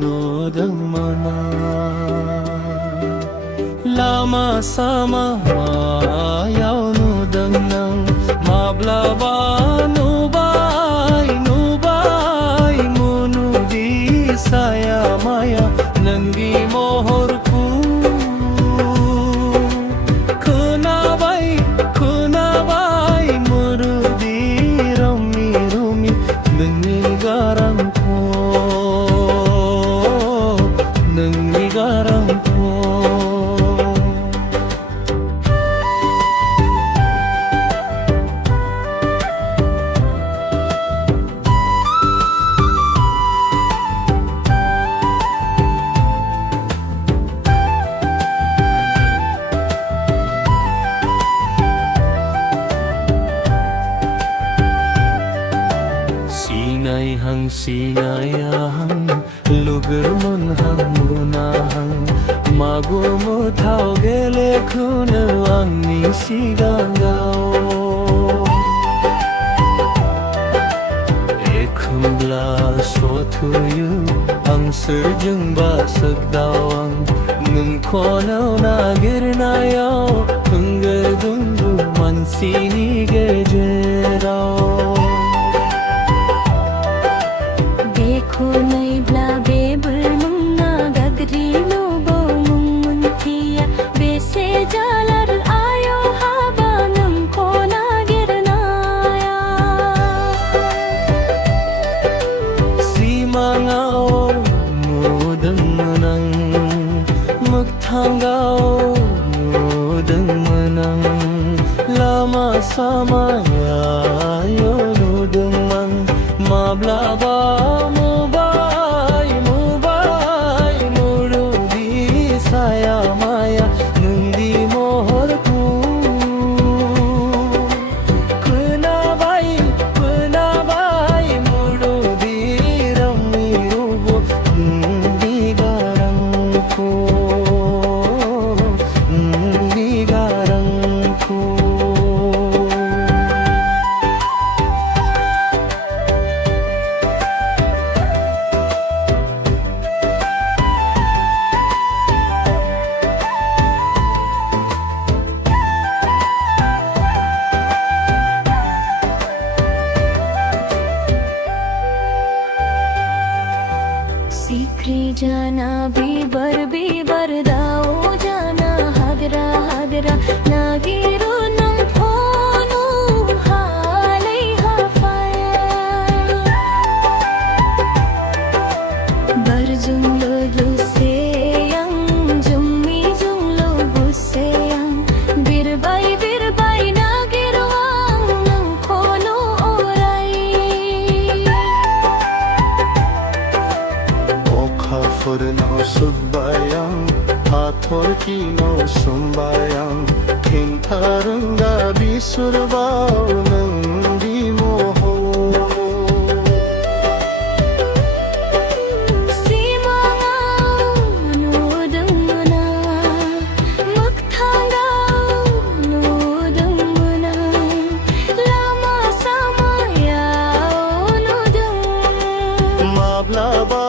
nudangmana lama sama ayaw nudang nang mablaba nubay munudi saya maya nanggi mohor ku kunabay murudi rami rumi nanggi garang ko nanggi garang ko. Sinayahang lugar munhang munahang magumutaw gele kuno ang nisigangao ekumbla sotuyu ang serjeng basag dawang nungkonaw nagirnayaw hanggadundu mansinigejeraw. Kunay blabe bulmung na gagrino bo mung muntiya bese jalar ayo haba nang kona girnaya si mga mudang manang magtanggaw mudang manang lama sama yayo nudang man mablaba सीखरी जाना Bieber दाओ जाना हगरा हगरा नागिरो नंग फोनु हाले हाफाया बरजुंलो लुसे yang jummi junglo busse yang birbai nagiro ang nang kono oray Furno subbayang athor kino sumbayang kintaranga bisurbaw nang di moho si mga nudang mana magtanggaw nudang mana lama sama yaw nudang mablaba